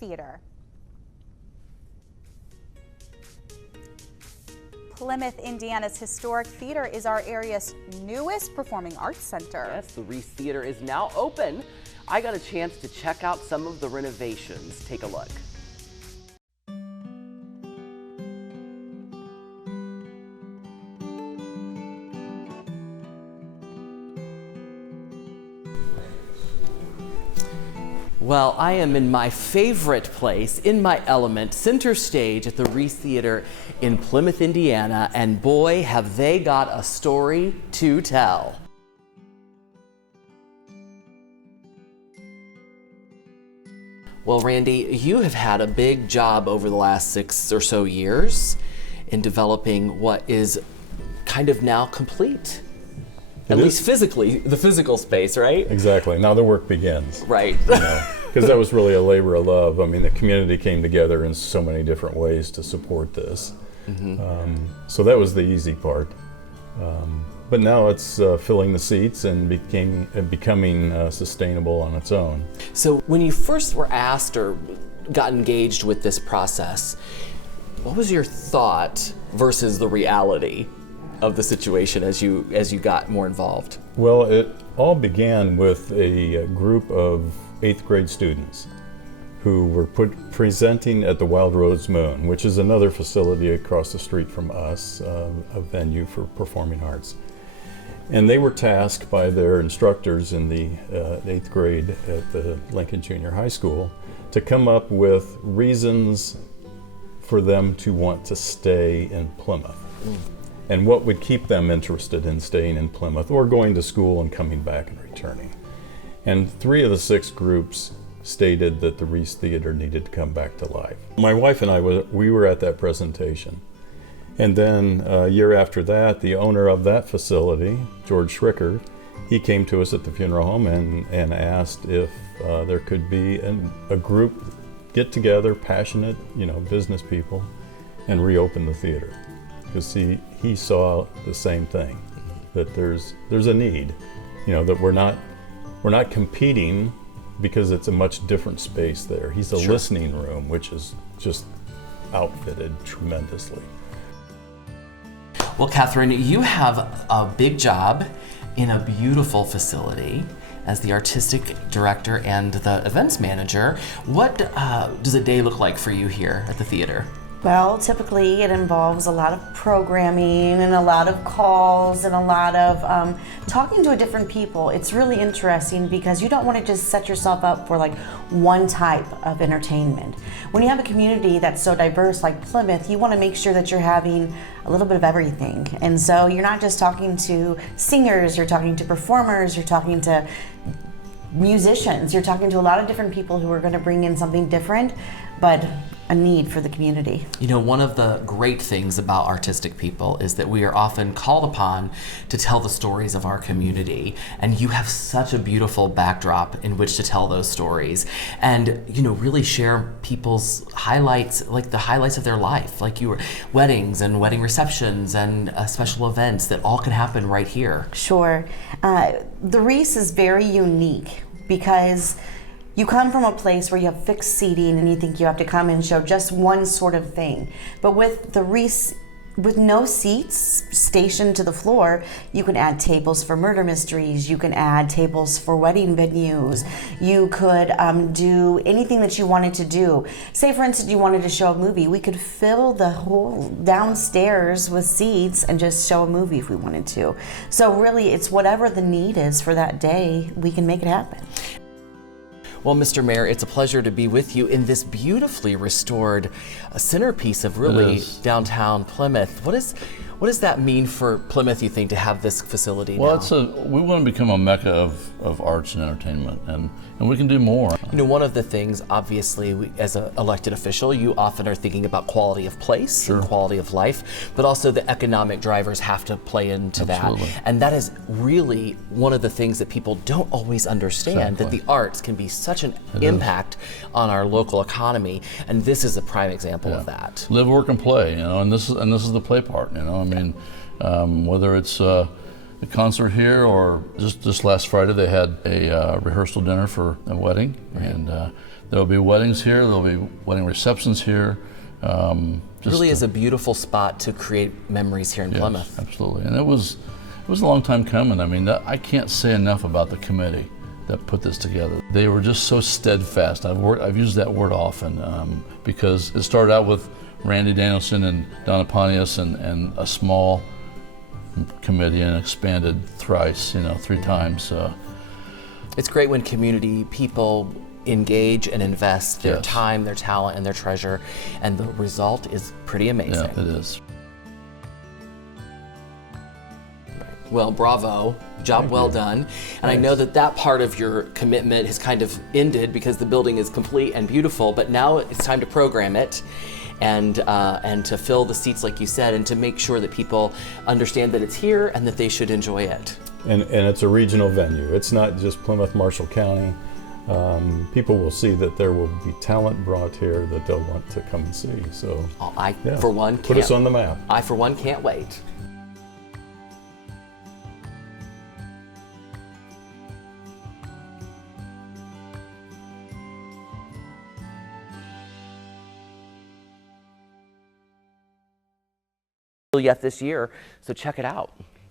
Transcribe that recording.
Theatre. Plymouth, Indiana's historic theater is our area's newest performing arts center. Yes, the REES Theatre is now open. I got a chance to check out some of the renovations. Take a look. Well, I am in my favorite place, in my element, center stage at the REES Theatre in Plymouth, Indiana, and boy, have they got a story to tell. Well, Randy, you have had a big job over the last 6 or so years in developing what is kind of now complete. At least physically, the physical space, right? Exactly. Now the work begins. Right. Because that was really a labor of love. I mean, the community came together in so many different ways to support this. So that was the easy part. But now it's filling the seats and becoming sustainable on its own. So when you first were asked or got engaged with this process, what was your thought versus the reality of the situation as you got more involved? Well, it all began with a group of 8th grade students who were presenting at the Wild Rose Moon, which is another facility across the street from us, a venue for performing arts. And they were tasked by their instructors in the 8th grade at the Lincoln Junior High School to come up with reasons for them to want to stay in Plymouth. And what would keep them interested in staying in Plymouth or going to school and coming back and returning. And 3 of the 6 groups stated that the REES Theatre needed to come back to life. My wife and I, we were at that presentation. And then a year after that, the owner of that facility, George Schricker, he came to us at the funeral home and asked if there could be a group get together, passionate, business people, and reopen the theater. Because he saw the same thing, that there's a need, that we're not competing because it's a much different space there. He's a listening room, which is just outfitted tremendously. Well, Catherine, you have a big job in a beautiful facility as the artistic director and the events manager. What does a day look like for you here at the theater? Well, typically it involves a lot of programming and a lot of calls and a lot of talking to different people. It's really interesting because you don't want to just set yourself up for like one type of entertainment. When you have a community that's so diverse like Plymouth, you want to make sure that you're having a little bit of everything. And so you're not just talking to singers, you're talking to performers, you're talking to musicians, you're talking to a lot of different people who are going to bring in something different, but a need for the community. One of the great things about artistic people is that we are often called upon to tell the stories of our community, and you have such a beautiful backdrop in which to tell those stories and really share people's highlights, like the highlights of their life, like your weddings and wedding receptions and special events that all can happen right here. Sure. The REES is very unique because you come from a place where you have fixed seating and you think you have to come and show just one sort of thing. But with the REES, with no seats stationed to the floor, you can add tables for murder mysteries, you can add tables for wedding venues, you could do anything that you wanted to do. Say for instance you wanted to show a movie, we could fill the whole downstairs with seats and just show a movie if we wanted to. So really it's whatever the need is for that day, we can make it happen. Well, Mr. Mayor, it's a pleasure to be with you in this beautifully restored centerpiece of really downtown Plymouth. What does that mean for Plymouth, you think, to have this facility now? Well, we want to become a mecca of arts and entertainment, and we can do more. One of the things, obviously, as an elected official, you often are thinking about quality of place and quality of life, but also the economic drivers have to play into that. And that is really one of the things that people don't always understand, that the arts can be such an impact on our local economy, and this is a prime example of that. Live, work, and play, and this is the play part, whether it's a concert here or just last Friday they had a rehearsal dinner for a wedding, and There'll be weddings here. There'll be wedding receptions here. It really is a beautiful spot to create memories here in Plymouth. Absolutely, and it was a long time coming. I mean, I can't say enough about the committee that put this together. They were just so steadfast. I've used that word often because it started out with Randy Danielson and Donna Pontius and a small committee, and expanded thrice, 3 times. It's great when community people engage and invest their time, their talent, and their treasure, and the result is pretty amazing. Yeah, it is. Well, bravo. Job well done. And I know that part of your commitment has kind of ended because the building is complete and beautiful, but now it's time to program it and to fill the seats, like you said, and to make sure that people understand that it's here and that they should enjoy it. And it's a regional venue. It's not just Plymouth, Marshall County. People will see that there will be talent brought here that they'll want to come and see. So for one, put us on the map. I, for one, can't wait. Yet this year, so check it out.